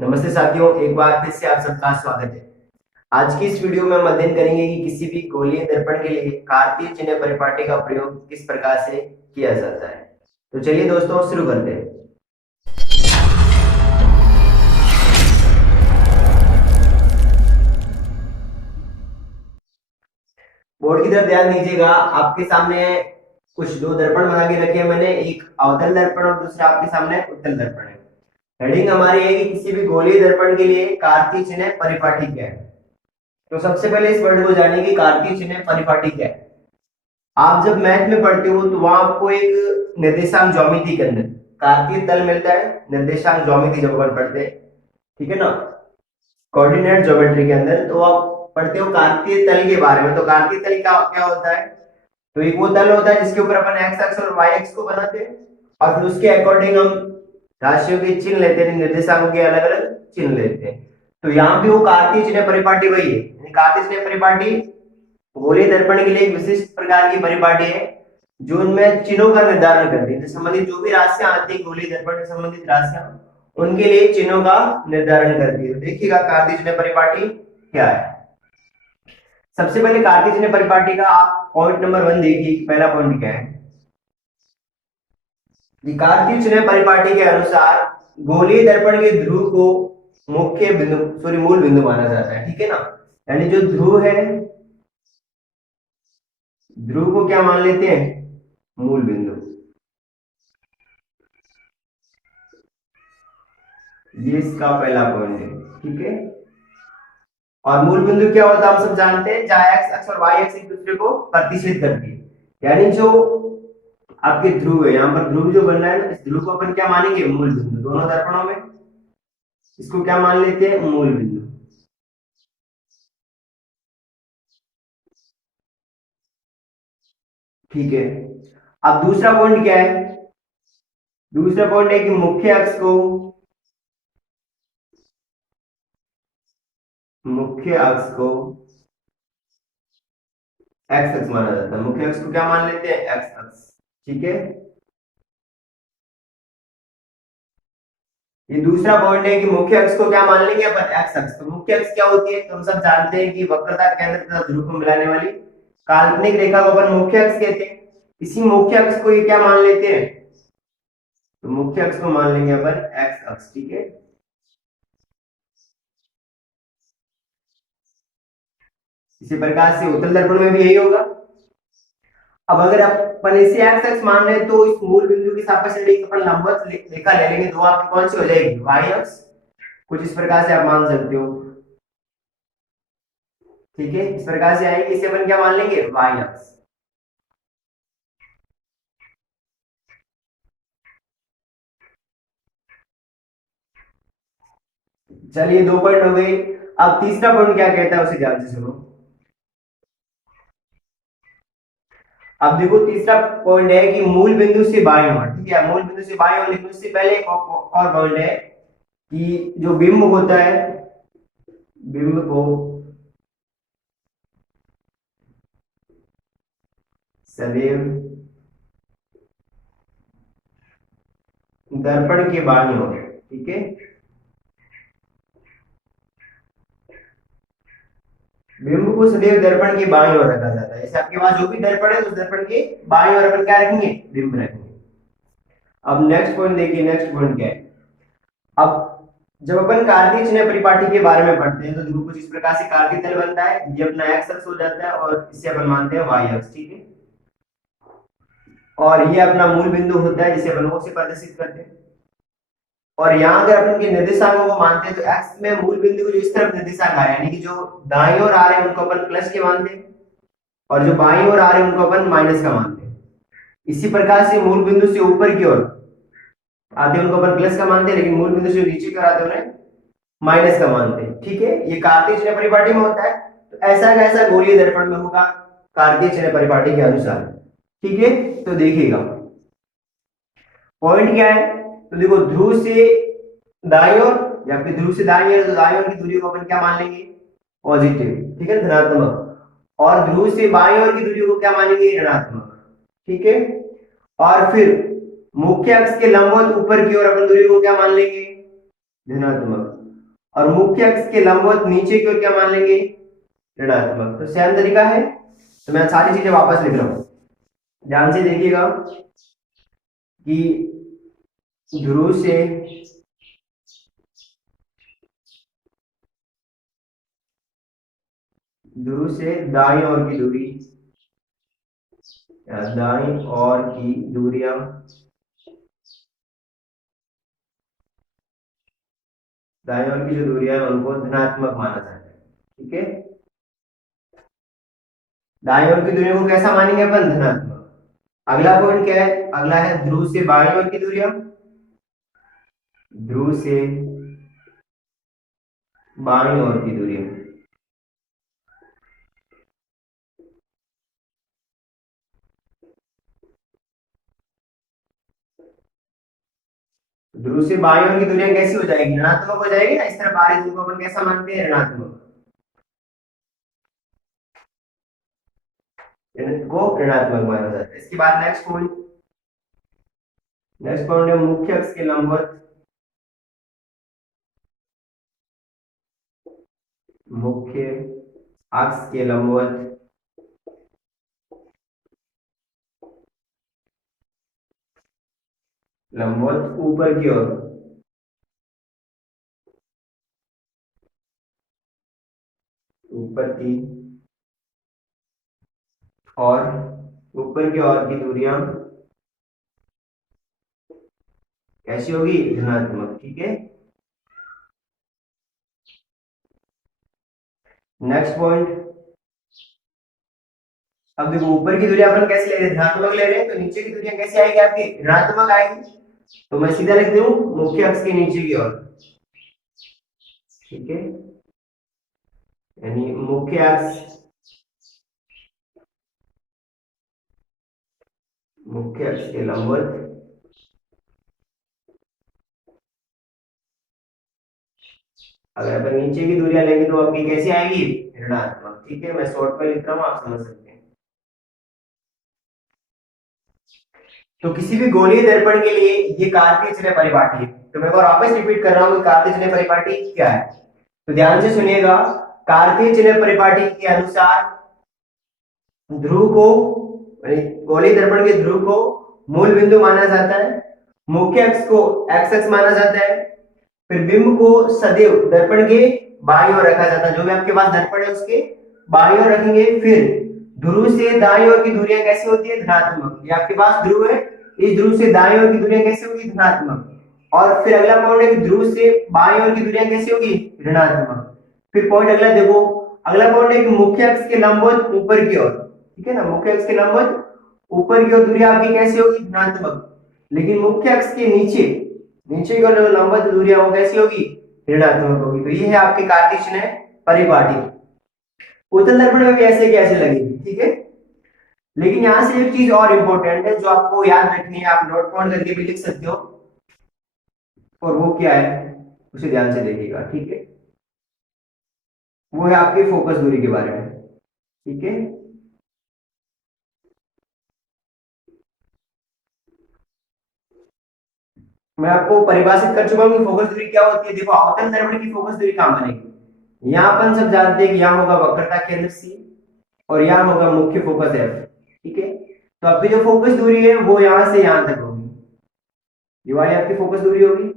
नमस्ते साथियों, एक बार फिर से आप सबका स्वागत है। आज की इस वीडियो में हम अध्ययन करेंगे कि किसी भी गोलीय दर्पण के लिए कार्तीय चिन्ह परिपाटी का प्रयोग किस प्रकार से किया जाता है। तो चलिए दोस्तों शुरू करते हैं। बोर्ड की तरफ ध्यान दीजिएगा। आपके सामने कुछ दो दर्पण बना के रखे हैं मैंने, एक अवतल दर्पण और दूसरा आपके सामने उत्तल दर्पण है। हेडिंग हमारी है कि किसी भी गोलीय दर्पण के लिए कार्तीय चिन्ह परिपाटी क्या है। तो सबसे पहले इस वर्ड को जानिए कि कार्तीय चिन्ह परिपाटी क्या है। आप जब मैथ में पढ़ते हो तो वहां आपको एक निर्देशांक ज्यामिति के अंदर कार्तीय तल मिलता है। निर्देशांक ज्यामिति जब अपन पढ़ते हैं, ठीक है ना, कोऑर्डिनेट ज्योमेट्री के अंदर, तो आप पढ़ते हो कार्तीय तल के बारे में। तो कार्तीय तल का क्या होता है? तो एक वो तल होता है जिसके ऊपर अपन एक्स अक्ष और वाई अक्ष को बनाते हैं और फिर उसके अकॉर्डिंग हम राशियों के चिन्ह लेते हैं, निर्देशांकों के अलग अलग चिन्ह लेते हैं। तो यहाँ पे वो कार्तीय चिन्ह परिपाटी वही है। कार्तीय चिन्ह परिपाटी गोलीय दर्पण के लिए एक विशिष्ट प्रकार की परिपाटी है जो उनमें चिन्हों का निर्धारण करती है। संबंधित जो भी राशियां आती है गोलीय दर्पण से संबंधित राशियां, उनके लिए चिन्हों का निर्धारण करती है। देखिएगा कार्तीय चिन्ह परिपाटी क्या है। सबसे पहले कार्तीय चिन्ह परिपाटी का आप पॉइंट नंबर 1 देखिए कि पहला पॉइंट क्या है। कार्तीय चिन्ह परिपाटी के अनुसार गोलीय दर्पण के ध्रुव को मुख्य बिंदु मूल बिंदु माना जाता है, ठीक है ना। यानी जो ध्रुव है, ध्रुव को क्या मान लेते हैं? मूल बिंदु। ये इसका पहला पॉइंट है, ठीक है। और मूल बिंदु क्या होता है हम सब जानते हैं, जहां एक्स अक्ष और वाई अक्ष एक दूसरे को प्रतिच्छेद करती है। यानी जो आपके ध्रुव है, यहाँ पर ध्रुव जो बन रहा है ना, इस ध्रुव को अपन क्या मानेंगे? मूल बिंदु। दोनों दर्पणों में इसको क्या मान लेते हैं? मूल बिंदु। ठीक है। अब दूसरा पॉइंट क्या है? दूसरा पॉइंट है कि मुख्य अक्ष को एक्स अक्ष माना जाता है। मुख्य अक्ष को क्या मान लेते हैं? एक्स अक्ष, ठीक है। ये दूसरा पॉइंट है कि मुख्य अक्ष को क्या मान लेंगे अपन? एक्स अक्ष। तो मुख्य अक्ष क्या होती है? तो हम सब जानते हैं कि वक्रता केंद्र तथा ध्रुव को मिलाने वाली काल्पनिक रेखा को अपन मुख्य अक्ष कहते हैं। इसी मुख्य अक्ष को ये क्या मान लेते हैं? तो मुख्य अक्ष को मान लेंगे अपन एक्स अक्ष, ठीक है। इसी प्रकार से उत्तल दर्पण में भी यही होगा। अब अगर अपन इसे एक्स अक्ष मान रहे हैं तो इस मूल बिंदु के सापेक्ष यदि अपन लंबवत रेखा ले लेंगे तो आपकी कौन सी हो जाएगी? वाई अक्ष। कुछ इस प्रकार से आप मान सकते हो, ठीक है। इस प्रकार से आएगी, इसे अपन क्या मान लेंगे? वाई अक्ष। चलिए 2 पॉइंट हो गई। अब तीसरा पॉइंट क्या कहता है उसे ध्यान से सुनो। अब देखो तीसरा पॉइंट है कि मूल बिंदु से बाईं ओर, ठीक है। मूल बिंदु से बाईं ओर, लेकिन उससे पहले एक और पॉइंट है कि जो बिंब होता है, बिंब को सदैव दर्पण के बाईं ओर, ठीक है, बिंब को सदैव दर्पण के बाईं ओर रखा जाता है। जैसे आपके पास जो भी दर्पण है उस दर्पण के बाईं ओर अपन क्या रखेंगे? बिंब रखेंगे। अब नेक्स्ट पॉइंट देखिए। नेक्स्ट पॉइंट क्या है? अब जब अपन कार्तीय चिन्ह परिपाटी के बारे में पढ़ते हैं तो देखो कुछ इस प्रकार से कार्तीय तल बनता है। ये अपना एक्स अक्ष हो जाता है और इसे अपन मानते हैं वाई अक्ष, ठीक है। और ये अपना मूल बिंदु होता है जिसे अपन ओ से प्रदर्शित करते हैं। और यहाँ अगर अपन के निर्देशांकों को मानते हैं तो एक्स में मूल बिंदु को जो इस तरफ निर्देशांक आ रहे हैं, यानी कि जो दाईं ओर आ रहे हैं उनको अपन प्लस के मानते हैं और जो बाईं ओर आ रहे हैं उनको अपन माइनस का मानते हैं। इसी प्रकार से मूल बिंदु से ऊपर की ओर आते हैं उनको अपन प्लस का मानते हैं, लेकिन मूल बिंदु से नीचे की ओर आते हैं उन्हें माइनस का मानते हैं, ठीक है। ये कार्तीय चिन्ह परिपाटी में होता है। तो ऐसा कैसा गोलीय दर्पण में होगा कार्तीय चिन्ह परिपाटी के अनुसार, ठीक है। तो देखिएगा पॉइंट क्या है। तो देखो ध्रुव से दाईं ओर या फिर ध्रुव से दाईं ओर, तो दाईं ओर की दूरी को अपन क्या मान लेंगे? पॉजिटिव, ठीक है, धनात्मक। और ध्रुव से बाईं ओर की दूरी को क्या मानेंगे? ऋणात्मक, ठीक है। और फिर मुख्य अक्ष के लंबवत ऊपर की ओर अपन दूरी को क्या मान लेंगे? धनात्मक। और मुख्य अक्ष के लंबवत नीचे की ओर क्या मान लेंगे, ऋणात्मक। तो सेम तरीका है। तो मैं सारी चीजें वापस लिख रहा हूं, ध्यान से देखिएगा कि ध्रुव से दाईं ओर की दूरी, दाईं ओर की दूरियां दाईं ओर की जो दूरियां है उनको धनात्मक माना जाता है। ठीक है, दाईं ओर की दूरियों को कैसा मानेंगे अपन, धनात्मक। अगला पॉइंट क्या है, अगला है ध्रुव से बाईं ओर की दूरियां, ध्रुव से बाईं ओर की दूरियां। ध्रुव से बाईं ओर की दूरियां कैसी हो जाएगी, ऋणात्मक हो जाएगी ना। इस तरफ आ रही ध्रुव को अपन कैसा मानते हैं, ऋणात्मक, को ऋणात्मक माना जाता है। इसके बाद नेक्स्ट पॉइंट है मुख्य अक्ष के लंबवत, मुख्य अक्ष के लंबवत ऊपर की ओर, ऊपर की और ऊपर की ओर की दूरियां कैसी होगी, धनात्मक। ठीक है, नेक्स्ट पॉइंट। अब देखो ऊपर की दूरी अपन कैसे ले रहे हैं, धनात्मक ले रहे हैं, तो नीचे की दूरियां कैसे आएगी आपकी, ऋणात्मक आएगी। तो मैं सीधा लिख दूं मुख्य अक्ष के नीचे की ओर। ठीक है, यानी मुख्य अक्ष के लंबवत अगर अपन नीचे की दूरियां लेंगे तो आपकी कैसी आएगी, ऋणात्मक। ठीक है, मैं शॉर्ट में लिख रहा हूं, आप समझ सकते हैं। तो किसी भी गोलीय दर्पण के लिए ये कार्तीय चिन्ह परिपाटी है। तो मैं एक बार वापस रिपीट कर रहा हूं कि कार्तीय चिन्ह परिपाटी क्या है। तो ध्यान से सुनिएगा, कार्तीय चिन्ह परिपाटी के अनुसार ध्रुव को, गोलीय दर्पण के ध्रुव को मूल बिंदु माना जाता है, मुख्य अक्ष को एक्स अक्ष माना जाता है, फिर बिंब को सदैव दर्पण के बाईं ओर रखा जाता है। जो भी आपके पास दर्पण है उसके बाईं ओर रखेंगे। फिर ध्रुव से दाईं ओर की दूरियां कैसी होती है, धनात्मक। ये आपके पास ध्रुव है, इस ध्रुव से दाईं ओर की दूरियां कैसी होगी, धनात्मक। और फिर अगला पॉइंट है कि ध्रुव से बाईं ओर की दूरियां कैसी होगी, ऋणात्मक। फिर पॉइंट अगला देखो, अगला पॉइंट है कि मुख्य अक्ष के लंबवत ऊपर की ओर। ठीक है ना, मुख्य अक्ष के लंबवत ऊपर की ओर दूरी आपकी कैसी होगी, धनात्मक। लेकिन मुख्य अक्ष के नीचे की ओर लंबवत दूरी वो कैसी होगी, ऋणात्मक होगी। तो ये है आपके कार्तीय चिन्ह परिपाटी। उत्तल दर्पण में भी ऐसे कैसे लगेगी। ठीक है, लेकिन यहां से एक चीज और इंपॉर्टेंट है जो आपको याद रखनी है, आप नोट डाउन करके भी लिख सकते हो, और वो क्या है उसे ध्यान से देखिएगा। ठीक है, वो है आपकी फोकस दूरी के बारे में। ठीक है, मैं आपको परिभाषित कर चुका हूं कि फोकस दूरी क्या होती है। देखो अवतल दर्पण की फोकस दूरी कहां बनेगी, यहां अपन सब जानते हैं कि यहां होगा वक्रता केंद्र सी और यहां होगा मुख्य फोकस एफ। ठीक है, तो आपकी जो फोकस दूरी है वो यहां से यहां तक होगी, ये वाली आपकी फोकस दूरी होगी।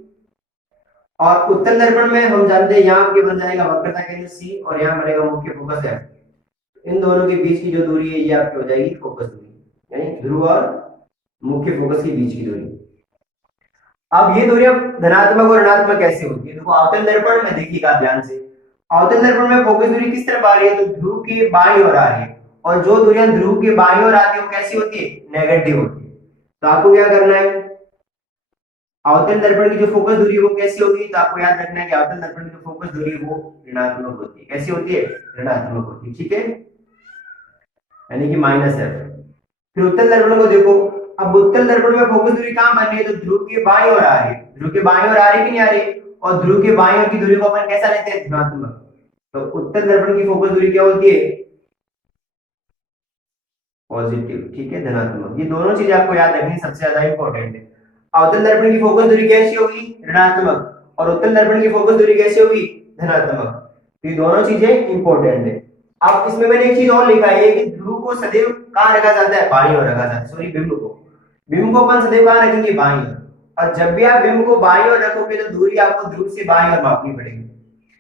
और उत्तल दर्पण में हम जानते हैं यहाँ आपके बन जाएगा वक्रता केंद्र सी और यहाँ बनेगा मुख्य फोकस एफ। इन दोनों के बीच की जो दूरी है ये आपकी हो जाएगी फोकस दूरी, यानी ध्रुव और मुख्य फोकस के बीच की दूरी। अब ये दूरियां धनात्मक और ऋणात्मक कैसे होती है, देखो अवतल दर्पण में देखिएगा ध्यान से, अवतल दर्पण में फोकस दूरी किस तरफ आ रही है, तो ध्रुव के बाईं ओर आ रही है। और जो दूरियां ध्रुव के बाईं ओर आती है वो कैसी होती है, नेगेटिव होती है। तो आपको क्या करना है, अवतल दर्पण की जो फोकस दूरी है वो कैसी होगी, तो आपको याद रखना है कि अवतल दर्पण की जो फोकस दूरी है वो ऋणात्मक होती है। कैसी होती है, ऋणात्मक होती है। ठीक है, यानी कि माइनस एफ। फिर उत्तल दर्पण को देखो, अब उत्तल दर्पण में फोकस दूरी कहां बन रही है, तो ध्रुव के बाईं ओर आ रही है। ध्रुव के बाईं ओर आ रही है कि नहीं आ रही, और ध्रुव के बाईं ओर की दूरी को अपन कैसा लेते हैं, धनात्मक। तो उत्तल दर्पण की फोकस दूरी क्या होती है, पॉजिटिव। ठीक है, धनात्मक। ये दोनों चीजें आपको याद रखनी सबसे ज्यादा इंपॉर्टेंट है। अवतल दर्पण की फोकस दूरी कैसी होगी, ऋणात्मक, और उत्तल दर्पण की फोकस दूरी कैसी होगी, धनात्मक। ये दोनों चीजें इंपॉर्टेंट है। अब इसमें मैंने एक चीज और लिखा है कि ध्रुव को सदैव कहाँ रखा जाता है, बाईं ओर रखा जाता है। सॉरी, बिंब को अपन सदैव कहाँ रखेंगे, बाईं ओर। और जब भी आप बिंब को बाईं ओर रखोगे तो दूरी आपको ध्रुव से बाईं ओर मापनी पड़ेगी,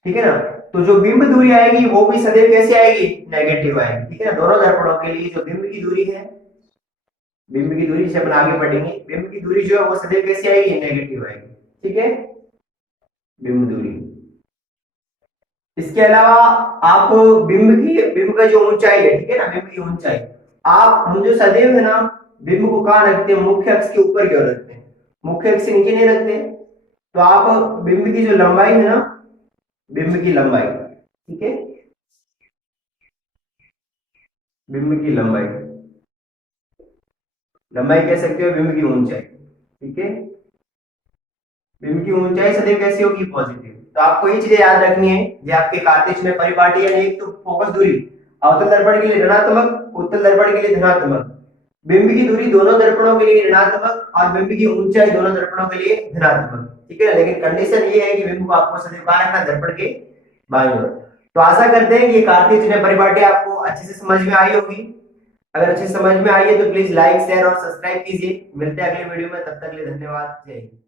ठीक है ना। तो जो बिंब दूरी आएगी वो भी सदैव कैसे आएगी, नेगेटिव आएगी, ठीक है ना। दोनों दर्पणों के लिए जो बिंब की दूरी है, बिंब की दूरी से अपन आगे बढ़ेंगे, बिंब की दूरी जो है वो सदैव कैसे आएगी, नेगेटिव आएगी, ठीक है, बिंब दूरी। इसके अलावा आप बिंब का जो ऊंचाई है, ठीक है ना, बिंब की ऊंचाई, आप हम जो सदैव है ना बिंब को कहाँ रखते हैं, मुख्य अक्ष के ऊपर क्यों रखते हैं, मुख्य अक्ष से नीचे नहीं रखते। तो आप बिंब की जो लंबाई है ना, बिंब की लंबाई, ठीक है, बिंब की लंबाई, लंबाई कह सकते हो बिंब की ऊंचाई, ठीक है। बिंब की ऊंचाई सदैव कैसी होगी, पॉजिटिव। तो आपको ये चीजें याद रखनी है, ये आपके कार्तेय में परिपाटी यानी एक तो फोकस दूरी अवतल दर्पण के लिए ऋणात्मक, उत्तल दर्पण के लिए धनात्मक, बिंब की दूरी दोनों दर्पणों के लिए ऋणात्मक और बिंब की ऊंचाई दोनों दर्पणों के लिए धनात्मक, ठीक है। लेकिन कंडीशन ये है कि बिंब को आपको सदैव कहाँ रखना, दर्पण के बाईं ओर। तो आशा करते हैं कि ये कार्तीय चिन्ह परिपाटी आपको अच्छे से समझ में आई होगी। अगर अच्छे से समझ में आई है तो प्लीज लाइक, शेयर और सब्सक्राइब कीजिए। मिलते हैं अगले वीडियो में, तब तक के लिए धन्यवाद, जय हिंद।